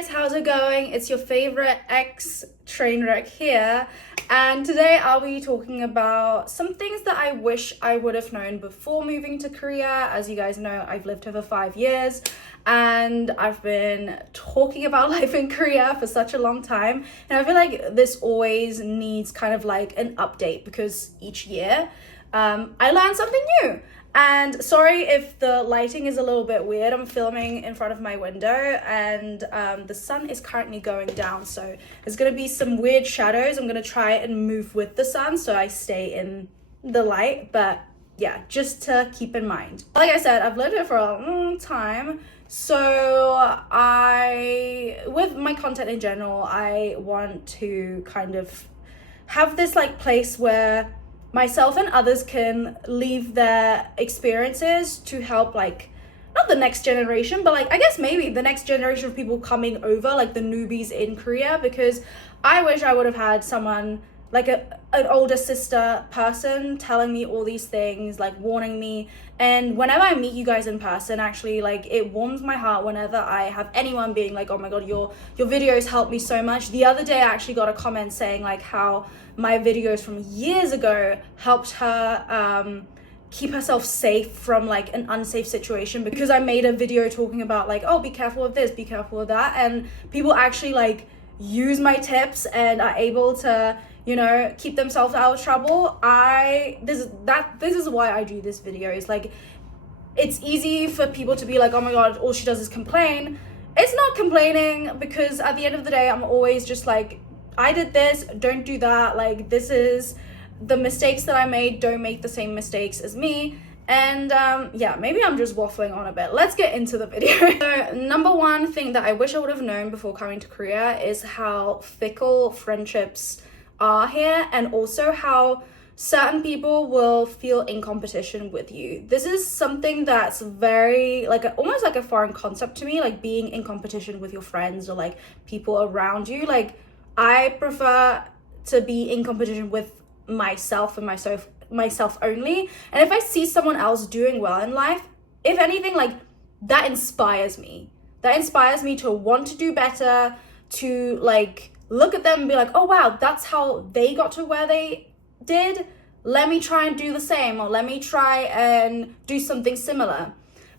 guys, how's it going? It's your favorite ex train wreck here, and today I'll be talking about some things that I wish I would have known before moving to Korea. As you guys know, I've lived here for 5 years and I've been talking about life in Korea for such a long time, and I feel like this always needs kind of like an update because each year I learn something new. And sorry if the lighting is a little bit weird. I'm filming in front of my window and the sun is currently going down, so there's gonna be some weird shadows. I'm gonna try and move with the sun so I stay in the light, but yeah, just to keep in mind. Like I said, I've lived here for a long time, so with my content in general, I want to kind of have this like place where myself and others can leave their experiences to help, like, not the next generation, but like I guess maybe the next generation of people coming over, like the newbies in Korea, because I wish I would have had someone like an older sister person telling me all these things, like warning me. And whenever I meet you guys in person, actually, like, it warms my heart whenever I have anyone being like, oh my god, your videos helped me so much. The other day I actually got a comment saying like how my videos from years ago helped her keep herself safe from like an unsafe situation, because I made a video talking about like, oh, be careful of this, be careful of that, and people actually like use my tips and are able to, you know, keep themselves out of trouble. This is why I do this video. It's like, it's easy for people to be like, oh my god, all she does is complain. It's not complaining, because at the end of the day, I'm always just like, I did this, don't do that. Like, this is the mistakes that I made, don't make the same mistakes as me. And yeah, maybe I'm just waffling on a bit. Let's get into the video. So number one thing that I wish I would have known before coming to Korea is how fickle friendships are here, and also how certain people will feel in competition with you. This is something that's very like almost like a foreign concept to me, like being in competition with your friends or like people around you. Like, I prefer to be in competition with myself and myself only. And if I see someone else doing well in life, if anything, like, that inspires me. That inspires me to want to do better, to like look at them and be like, oh wow, that's how they got to where they did. Let me try and do the same, or let me try and do something similar.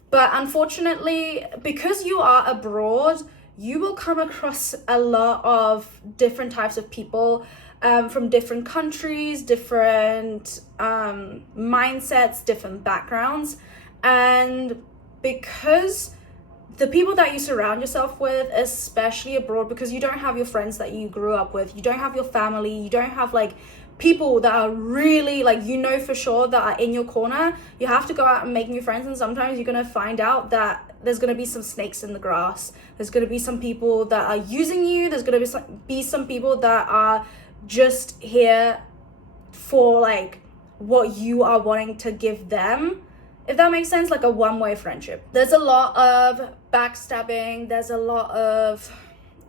But unfortunately, because you are abroad, you will come across a lot of different types of people from different countries, different mindsets, different backgrounds. And because the people that you surround yourself with, especially abroad, because you don't have your friends that you grew up with, you don't have your family, you don't have like people that are really like, you know, for sure that are in your corner, you have to go out and make new friends. And sometimes you're going to find out that there's going to be some snakes in the grass. There's going to be some people that are using you. There's going to be some people that are just here for like what you are wanting to give them, if that makes sense, like a one-way friendship. There's a lot of backstabbing, there's a lot of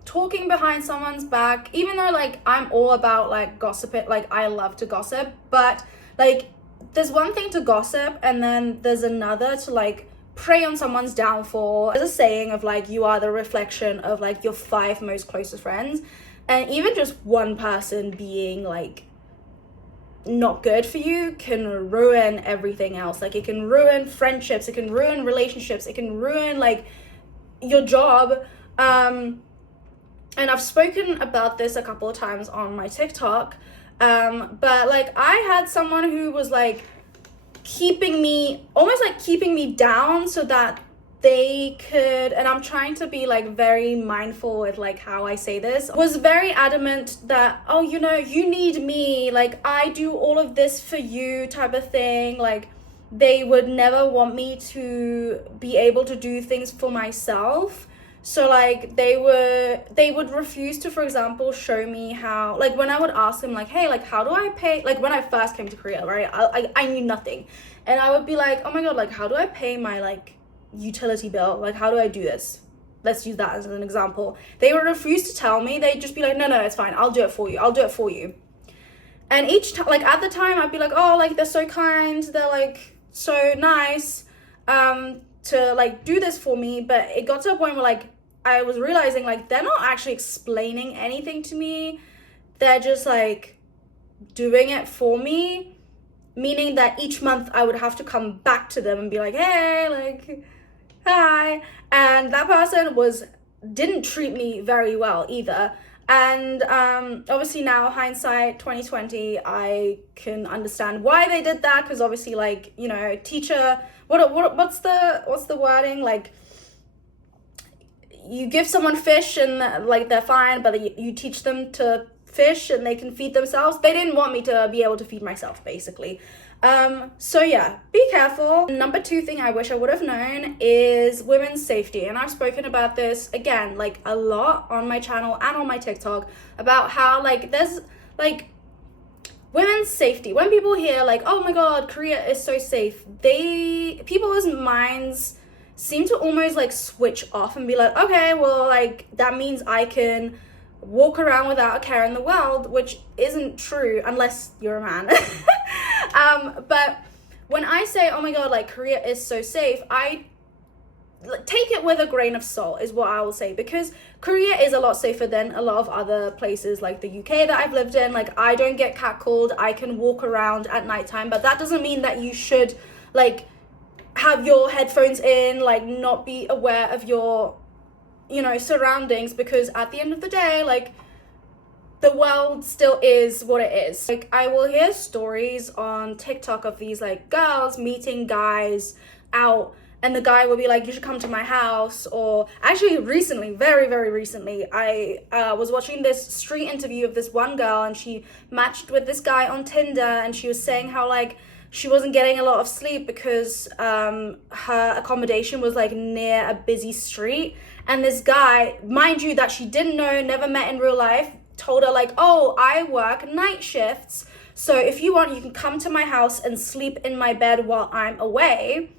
talking behind someone's back, even though like I'm all about like gossiping, like I love to gossip, but like there's one thing to gossip and then there's another to like prey on someone's downfall. There's a saying of like, you are the reflection of like your 5 most closest friends, and even just one person being like not good for you can ruin everything else. Like, it can ruin friendships, it can ruin relationships, it can ruin like your job. And I've spoken about this a couple of times on my TikTok, but like I had someone who was like keeping me down so that they could, and I'm trying to be like very mindful with like how I say this, was very adamant that, oh, you know, you need me, like I do all of this for you type of thing. Like, they would never want me to be able to do things for myself. So like they would refuse to, for example, show me how, like when I would ask them like, hey, like how do I pay, like when I first came to Korea, right, I knew nothing, and I would be like, oh my god, like how do I pay my like utility bill, like how do I do this? Let's use that as an example. They would refuse to tell me. They'd just be like, no, it's fine, I'll do it for you. And each time, like at the time, I'd be like, oh, like they're so kind, they're like so nice to like do this for me. But it got to a point where like I was realizing like they're not actually explaining anything to me. They're just like doing it for me, meaning that each month I would have to come back to them and be like, hey, like, hi. And that person didn't treat me very well either. And obviously now, hindsight 2020, I can understand why they did that, because obviously, like, you know, teacher, what's the wording? Like, you give someone fish and like they're fine, but you teach them to fish and they can feed themselves. They didn't want me to be able to feed myself, basically. So yeah, be careful. Number 2 thing I wish I would have known is women's safety. And I've spoken about this again, like a lot on my channel and on my TikTok, about how like there's like women's safety. When people hear like, oh my God, Korea is so safe, people's minds seem to almost like switch off and be like, okay, well, like that means I can walk around without a care in the world, which isn't true unless you're a man. But when I say, oh my God, like Korea is so safe, I take it with a grain of salt is what I will say, because Korea is a lot safer than a lot of other places like the UK that I've lived in. Like, I don't get catcalled, I can walk around at nighttime, but that doesn't mean that you should like have your headphones in, like not be aware of your, you know, surroundings, because at the end of the day, like, the world still is what it is. Like, I will hear stories on TikTok of these like girls meeting guys out, and the guy will be like, you should come to my house. Or actually recently, very, very recently, I was watching this street interview of this one girl, and she matched with this guy on Tinder, and she was saying how like she wasn't getting a lot of sleep because her accommodation was like near a busy street. And this guy, mind you, that she didn't know, never met in real life, told her like, oh, I work night shifts, so if you want, you can come to my house and sleep in my bed while I'm away.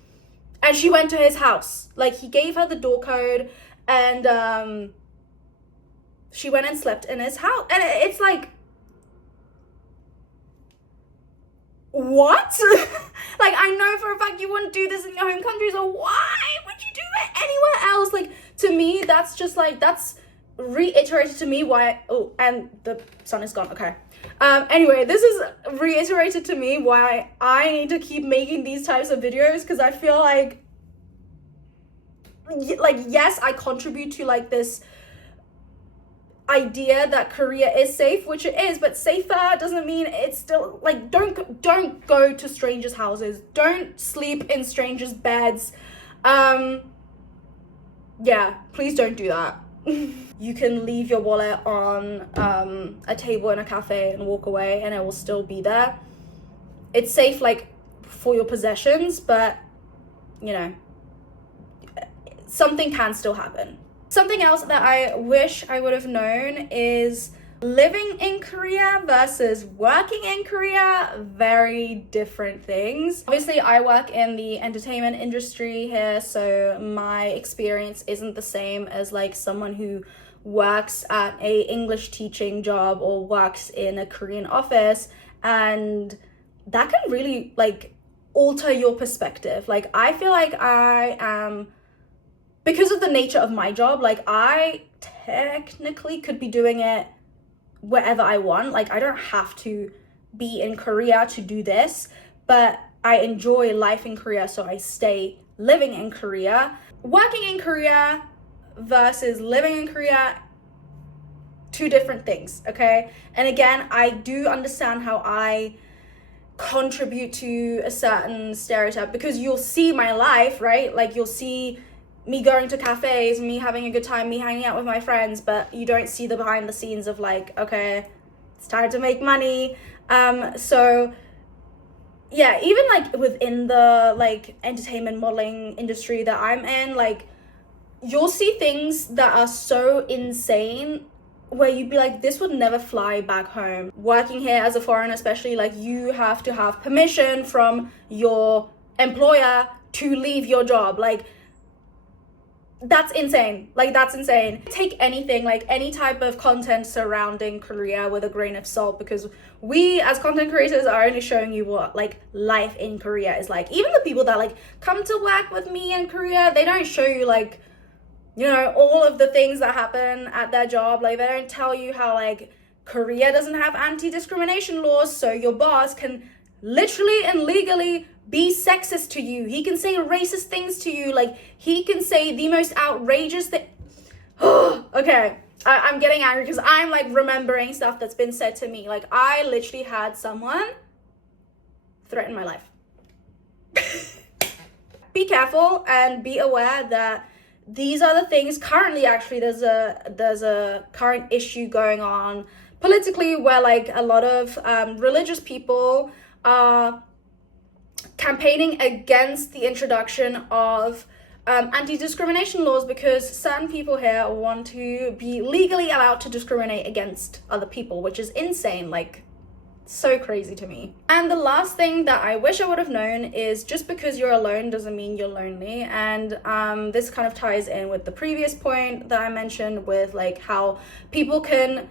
And she went to his house. Like, he gave her the door code, and she went and slept in his house. And it's like, what? Like, I know for a fact you wouldn't do this in your home country, so why would you do it anywhere else? Like, to me, that's just like, that's reiterated to me why, oh, and the sun is gone, okay. Anyway, this is reiterated to me why I need to keep making these types of videos, because I feel like, yes, I contribute to like this idea that Korea is safe, which it is, but safer doesn't mean it's still like, don't go to strangers' houses, don't sleep in strangers' beds. Yeah, please don't do that. You can leave your wallet on a table in a cafe and walk away and it will still be there. It's safe like for your possessions, but you know, something can still happen. Something else that I wish I would have known is living in Korea versus working in Korea, very different things. Obviously, I work in the entertainment industry here, so my experience isn't the same as like someone who works at a English teaching job or works in a Korean office, and that can really like alter your perspective. Like, I feel like I am, because of the nature of my job, like I technically could be doing it wherever I want. Like, I don't have to be in Korea to do this, but I enjoy life in Korea, so I stay living in Korea. Working in Korea versus living in Korea, two different things, okay? And again, I do understand how I contribute to a certain stereotype, because you'll see my life, right? Like, you'll see me going to cafes, me having a good time, me hanging out with my friends, but you don't see the behind the scenes of like, okay, it's time to make money. So yeah, even like within the like entertainment modeling industry that I'm in, like you'll see things that are so insane where you'd be like, this would never fly back home. Working here as a foreigner, especially, like you have to have permission from your employer to leave your job. Like, that's insane. Like, that's insane. Take anything, like any type of content surrounding Korea with a grain of salt, because we as content creators are only showing you what like life in Korea is like. Even the people that like come to work with me in Korea, they don't show you like you know, all of the things that happen at their job. Like, they don't tell you how, like, Korea doesn't have anti-discrimination laws, so your boss can literally and legally be sexist to you. He can say racist things to you. Like, he can say the most outrageous thing. Okay, I'm getting angry because I'm, like, remembering stuff that's been said to me. Like, I literally had someone threaten my life. Be careful and be aware that these are the things currently. Actually, there's a current issue going on politically where, like, a lot of religious people are campaigning against the introduction of anti-discrimination laws, because certain people here want to be legally allowed to discriminate against other people, which is insane. Like, so crazy to me. And the last thing that I wish I would have known is, just because you're alone doesn't mean you're lonely. And this kind of ties in with the previous point that I mentioned, with like how people can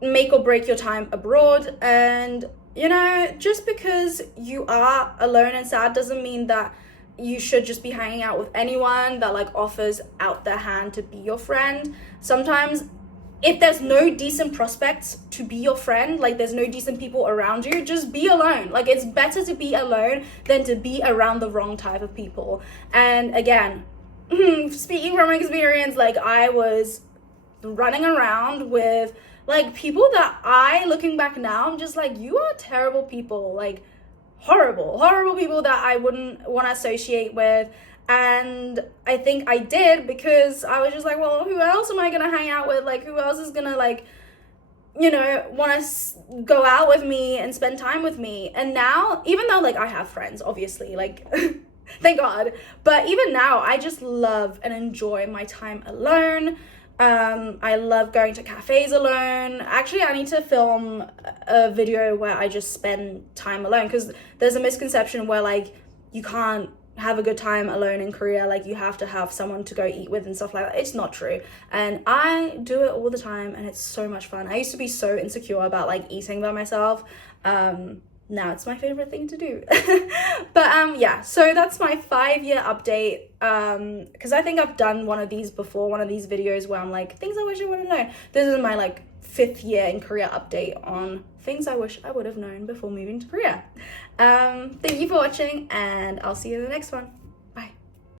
make or break your time abroad. And, you know, just because you are alone and sad doesn't mean that you should just be hanging out with anyone that like offers out their hand to be your friend. Sometimes, if there's no decent prospects to be your friend, like there's no decent people around you, just be alone. Like, it's better to be alone than to be around the wrong type of people. And again, speaking from experience, like, I was running around with like people that looking back now, I'm just like, you are terrible people, like horrible people that I wouldn't want to associate with. And I think I did because I was just like, well, who else am I gonna hang out with? Like, who else is gonna, like, you know, want to go out with me and spend time with me? And now, even though like I have friends, obviously, like thank God, but even now I just love and enjoy my time alone. I love going to cafes alone. Actually, I need to film a video where I just spend time alone, because there's a misconception where like you can't have a good time alone in Korea, like you have to have someone to go eat with and stuff like that. It's not true, and I do it all the time, and it's so much fun. I used to be so insecure about like eating by myself. Now it's my favorite thing to do. But yeah, so that's my 5-year update, because I think I've done one of these before, one of these videos where I'm like, things I wish I would have known. This is my like 5th year in Korea update on things I wish I would have known before moving to Korea. Thank you for watching, and I'll see you in the next one.